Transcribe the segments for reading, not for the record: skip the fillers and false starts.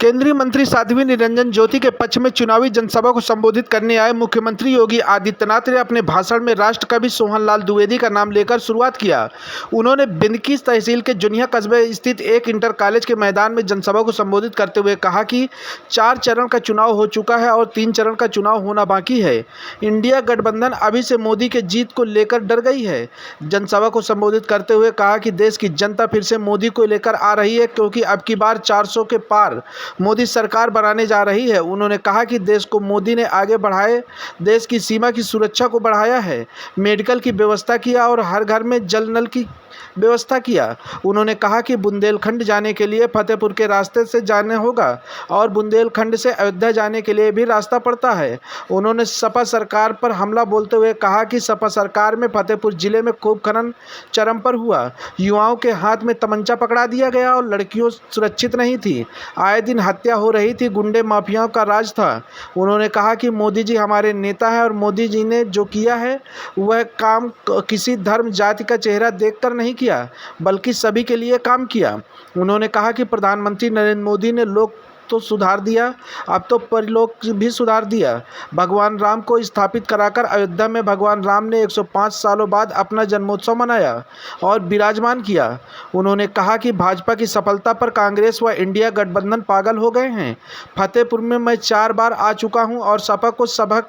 केंद्रीय मंत्री साध्वी निरंजन ज्योति के पक्ष में चुनावी जनसभा को संबोधित करने आए मुख्यमंत्री योगी आदित्यनाथ ने अपने भाषण में राष्ट्रकवि सोहनलाल द्विवेदी का नाम लेकर शुरुआत किया। उन्होंने बिंदकी तहसील के जुनिया कस्बे स्थित एक इंटर कॉलेज के मैदान में जनसभा को संबोधित करते हुए कहा कि 4 चरण का चुनाव हो चुका है और 3 चरण का चुनाव होना बाकी है। इंडिया गठबंधन अभी से मोदी के जीत को लेकर डर गई है। जनसभा को संबोधित करते हुए कहा कि देश की जनता फिर से मोदी को लेकर आ रही है, क्योंकि अब की बार 400 के पार मोदी सरकार बनाने जा रही है। उन्होंने कहा कि देश को मोदी ने आगे बढ़ाए, देश की सीमा की सुरक्षा को बढ़ाया है, मेडिकल की व्यवस्था किया और हर घर में जल नल की व्यवस्था किया। उन्होंने कहा कि बुंदेलखंड जाने के लिए फतेहपुर के रास्ते से जाना होगा और बुंदेलखंड से अयोध्या जाने के लिए भी रास्ता पड़ता है। उन्होंने सपा सरकार पर हमला बोलते हुए कहा कि सपा सरकार में फतेहपुर जिले में खूब खनन चरम पर हुआ, युवाओं के हाथ में तमंचा पकड़ा दिया गया और लड़कियों सुरक्षित नहीं थी, आए दिन हत्या हो रही थी, गुंडे माफियाओं का राज था। उन्होंने कहा कि मोदी जी हमारे नेता हैं और मोदी जी ने जो किया है वह काम किसी धर्म जाति का चेहरा देखकर नहीं किया, बल्कि सभी के लिए काम किया। उन्होंने कहा कि प्रधानमंत्री नरेंद्र मोदी ने लोग तो सुधार दिया, अब तो परलोक भी सुधार दिया। भगवान राम को स्थापित कराकर अयोध्या में भगवान राम ने 105 सालों बाद अपना जन्मोत्सव मनाया और विराजमान किया। उन्होंने कहा कि भाजपा की सफलता पर कांग्रेस व इंडिया गठबंधन पागल हो गए हैं। फतेहपुर में मैं 4 बार आ चुका हूं और सपा को सभा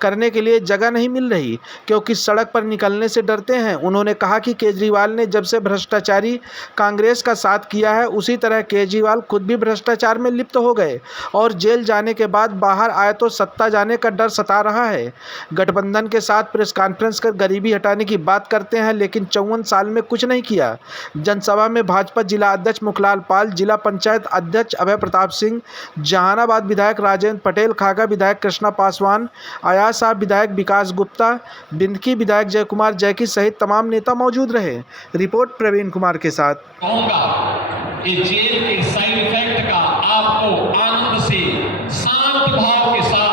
करने के लिए जगह नहीं मिल रही, क्योंकि सड़क पर निकलने से डरते हैं। उन्होंने कहा कि केजरीवाल ने जब से भ्रष्टाचारी कांग्रेस का साथ किया है, उसी तरह केजरीवाल खुद भी भ्रष्टाचार में लिप्त हो गए और जेल जाने के बाद बाहर आए तो सत्ता जाने का डर सता रहा है। गठबंधन के साथ प्रेस कॉन्फ्रेंस कर गरीबी हटाने की बात करते हैं, लेकिन 54 साल में कुछ नहीं किया। जनसभा में भाजपा जिला अध्यक्ष मुखलाल पाल, जिला पंचायत अध्यक्ष अभय प्रताप सिंह, जहानाबाद विधायक राजेंद्र पटेल, खागा विधायक कृष्णा पासवान, अयाज साहब विधायक विकास गुप्ता, बिंदकी विधायक जय कुमार जैकी सहित तमाम नेता मौजूद रहे। रिपोर्ट प्रवीण कुमार के साथ। ये जेल के साइड इफेक्ट का आपको आनंद से शांत भाव के साथ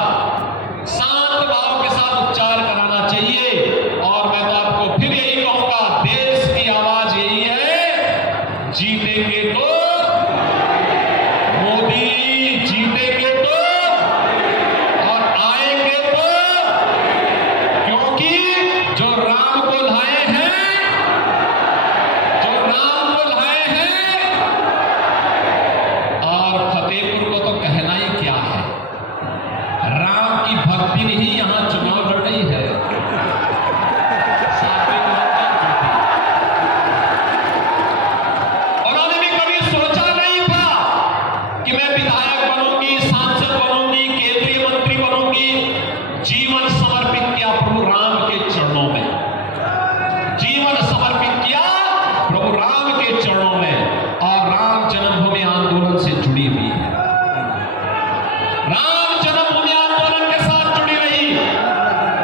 उपचार कराना चाहिए। और मैं तो आपको फिर यही कहूंगा, देश की आवाज यही है, जीतेंगे तो मोदी, जीतेंगे तो और आएंगे तो, क्योंकि जो राम को लाए हैं, फतेहपुर को तो कहना ही क्या है, राम की भक्ति ने ही यहां चुनाव लड़ रही है। उन्होंने भी कभी सोचा नहीं था कि मैं विधायक बनूंगी, सांसद बनूंगी, केंद्रीय मंत्री बनूंगी। जीवन समर्पित किया प्रभु राम के चरणों में, जीवन समर्पित किया प्रभु राम के चरणों में, और राम जन्मभूमि आंदोलन से जुड़ी हुई है। राम जन्मभूमि आंदोलन के साथ जुड़ी रही।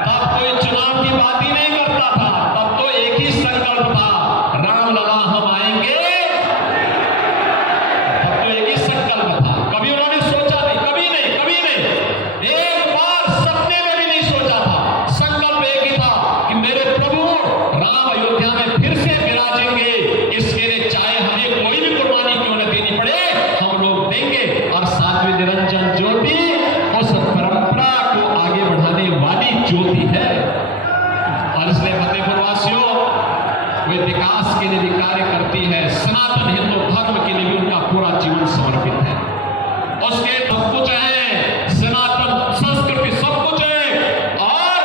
तब कोई चुनाव की बात ही नहीं करता था, तब तो एक ही संकल्प था, राम लला हम आएंगे। तब तो एक ही संकल्प था, कभी उन्होंने सोचा नहीं, कभी नहीं, एक बार सपने में भी नहीं सोचा था। संकल्प एक ही था कि मेरे प्रभु राम अयोध्या में फिर से विराजेंगे, इसके लिए चाहे हमें कोई भी कुर्बानी क्यों न देनी पड़े, हम लोग देंगे। और साध्वी निरंजन ज्योति उस परंपरा को आगे बढ़ाने वाली ज्योति है। और इसलिए फतेहपुर वासियों, वे विकास के लिए भी कार्य करती है, सनातन हिंदू धर्म के लिए भी उनका पूरा जीवन समर्पित है। उसके सब कुछ है, सनातन संस्कृति सब कुछ है, और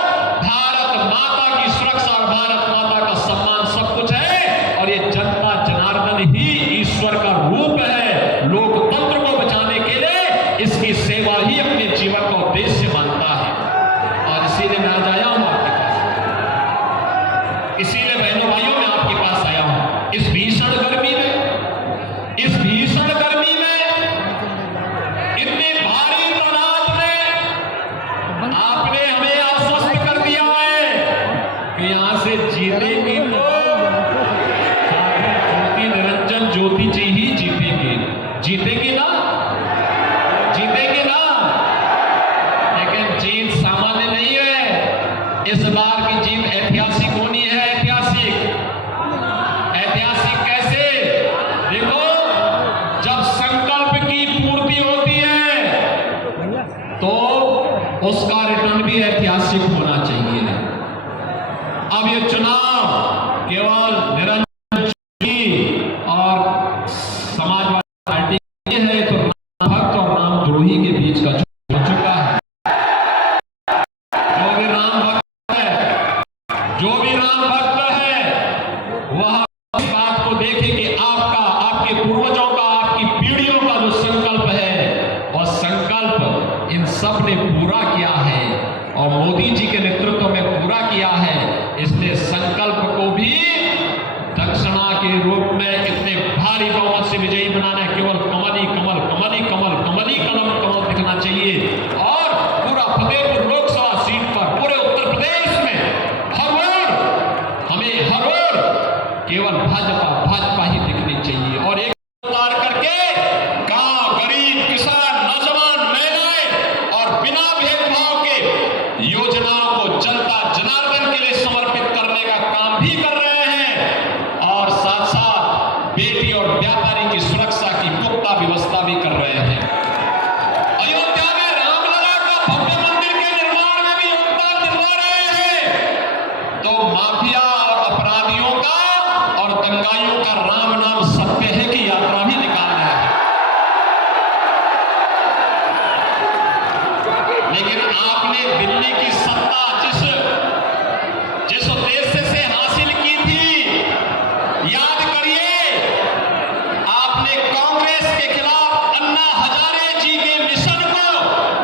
भारत माता की सुरक्षा और भारत माता का सम्मान सब कुछ है। और ये जनता जनार्दन ही ईश्वर का रूप है। लोकतंत्र को बचाने के लिए इसकी सेवा ही अपने जीवन का उद्देश्य मानता है। और इसीलिए मैं आज आया हूं आपके पास, इसीलिए बहनों भाइयों मैं आपके पास आया हूं। इस भीषण गर्मी में, इतनी भारी तादाद में आपने हमें आश्वस्त कर दिया है कि यहां से जीतेंगे तो ज्योति निरंजन ज्योति जी ही जीतेंगे। जीतेंगे ना, लेकिन जीत सामान्य नहीं है। इस बार की जीत ऐतिहासिक होनी है। ऐतिहासिक कैसे? देखो, जब संकल्प की पूर्ति होती प्रत्याशित होना चाहिए। अब ये चुनाव केवल निरंजन जोशी और समाजवादी पार्टी के है, तो राम भक्त और रामद्रोही के बीच का चुनाव हो चुका है। जो भी राम भक्त है वह इस बात को देखे कि आपका, आपके पूर्वजों का, आपकी पीढ़ियों का जो संकल्प है और संकल्प इन सब ने पूरा किया है और मोदी जी के नेतृत्व में पूरा किया है। इसलिए संकल्प को भी दक्षिणा के रूप में इतने भारी बहुमत से विजयी बनाना है। केवल कमल ही कमल, कमल ही कमल, कमल ही कमल दिखना चाहिए और पूरा फतेहपुर लोकसभा सीट पर, पूरे उत्तर प्रदेश में हर ओर केवल भाजपा ही दिखनी चाहिए। और एक उतार करके गांव, गरीब, किसान, नौजवान, महिलाएं और बिना भेदभाव के योजनाओं को जनता जनार्दन के लिए समर्पित करने का काम भी कर रहे हैं और साथ साथ बेटी और व्यापारी की सुरक्षा की पुख्ता व्यवस्था भी कर रहे हैं। अयोध्या में रामलला का भव्य मंदिर के निर्माण में भी योगदान दिलवा रहे हैं। तो माफिया और अपराधियों का और दंगाइयों का राम नाम सत्य है की यात्रा भी निकाल रहे हैं। लेकिन आपने दिल्ली की सत्ता जिस उद्देश्य से हासिल की थी, याद करिए, आपने कांग्रेस के खिलाफ अन्ना हजारे जी के मिशन को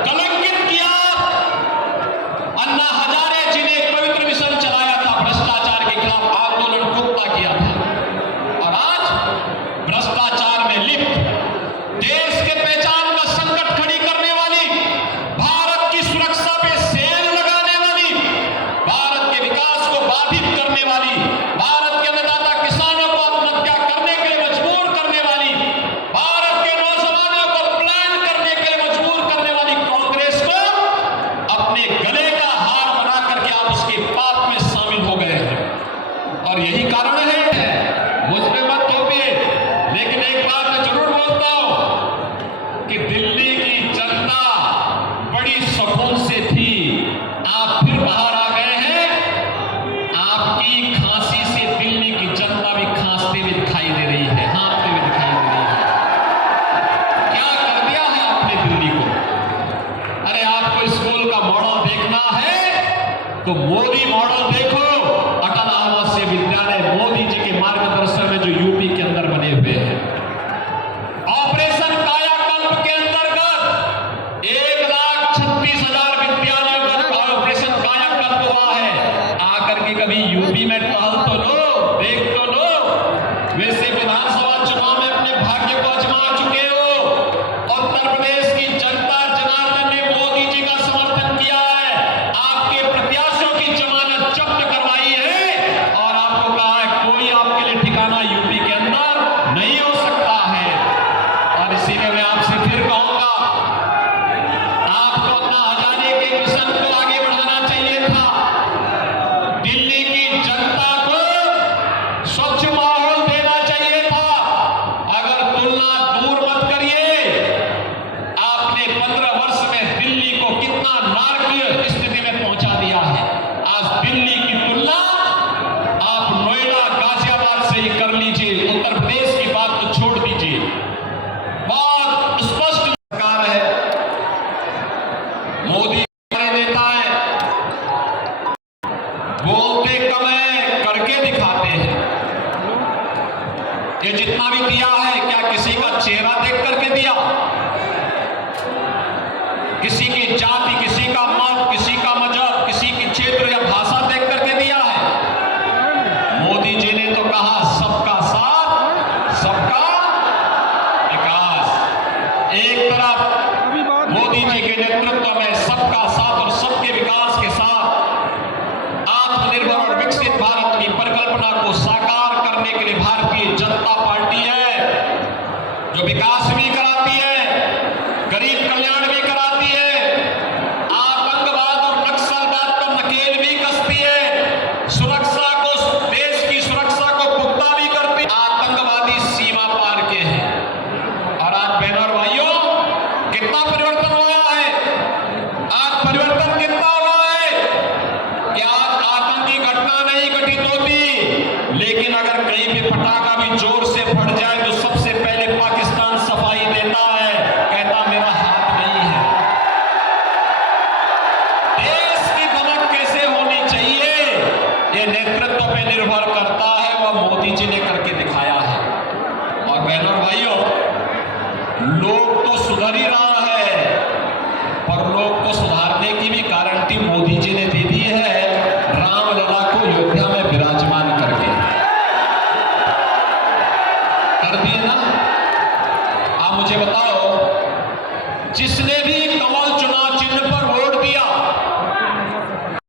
कलंकित किया। अन्ना हजारे जी ने एक पवित्र मिशन चलाया था, भ्रष्टाचार के खिलाफ आंदोलन पुख्ता किया था और आज भ्रष्टाचार में लिप्त, देश के पहचान का संकट खड़ी करने वाली, भारत की सुरक्षा पे सेल लगाने वाली, भारत के विकास को बाधित करने वाली, भारत के अन्नदाता किसानों को आत्महत्या करने के लिए मजबूर करने वाली, भारत के नौजवानों को प्लान करने के लिए मजबूर करने वाली कांग्रेस को अपने गले का हार बना करके आप उसके पाप में शामिल हो गए हैं। और यही कारण है, मुझ पे मत थोपिए, लेकिन एक बात मैं जरूर बोलता हूं कि दिल्ली की जनता बड़ी सुकून से थी, आप फिर बाहर आ गए हैं। आपकी खांसी से दिल्ली की जनता भी खांसते हुए दिखाई दे रही है, हाँफते हुए दिखाई दे रही है। क्या कर दिया है आपने दिल्ली को? अरे आपको इस स्कूल का मॉडल देखना है तो मोदी मॉडल देखो। अटल आवासीय विद्यालय मोदी जी के मार्गदर्शन में जो यूपी के अंदर बने हुए हैं। ऑपरेशन कायाकल्प के अंतर्गत 1,36,000 विद्यालयों का ऑपरेशन कायाकल्प हुआ है। आकर के कभी यूपी में टहल तो लो, देख तो लो। वैसे विधानसभा चुनाव में अपने भाग्य को आजमा चुके हो। उत्तर प्रदेश की जनता जनार्दन ने मोदी जी का समर्थन किया है, आपके प्रत्याशियों की जमानत जब्त करवाई है और आपको कहा है कोई आपके लिए ठिकाना यूपी के अंदर नहीं हो सकता है। और इसीलिए मैं आपसे फिर कहूंगा, आपको अपना हजारे के मिशन को आगे बढ़ाना चाहिए था। दिल्ली की जनता को स्वच्छ माहौल देना चाहिए था। अगर तुलना दूर मत करिए, आपने 15 वर्ष में दिल्ली को कितना नारकीय स्थिति में पहुंचा दिया है। आज दिल्ली की तुलना आप नोएडा, गाजियाबाद से ही कर लीजिए, उत्तर प्रदेश की बात तो छोड़ दीजिए। बहुत स्पष्ट सरकार है, मोदी हमारे नेता है, बोलते कम है, करके दिखाते हैं। ये जितना भी दिया है, क्या किसी का चेहरा देख करके दिया? किसी की जाति, किसी का मत, किसी का मजहब, किसी की क्षेत्र या भाषा देख करके दिया है? मोदी जी ने तो कहा सबका साथ, सबका विकास। एक तरफ मोदी जी के नेतृत्व में सबका साथ और सबके विकास के साथ आत्मनिर्भर और विकसित भारत की परिकल्पना को साकार करने के लिए भारतीय जनता पार्टी है, जो विकास भी कराती है, गरीब कल्याण भी कराती है, आतंकवाद और नक्सलवाद पर नकेल भी कसती है, सुरक्षा को, देश की सुरक्षा को पुख्ता भी करती है। आतंकवादी सीमा पार के हैं। और आज बहनों और भाइयों, कितना परिवर्तन हुआ है? आज परिवर्तन कितना हुआ है? ये पटाखा भी जोर से फट जाए तो सबसे पहले पाकिस्तान सफाई देता है, कहता मेरा हाथ नहीं है। देश की दमक कैसे होनी चाहिए ये नेतृत्व पे निर्भर करता है, वह मोदी जी ने करके दिखाया है। और बहनों और भाइयों, लोग तो सुधर ही रहा है, पर लोग को सुधारने की भी गारंटी मोदी जी ने दे दी है, रामलला को अयोध्या में विराजमान करके कर दिए ना। आप मुझे बताओ, जिसने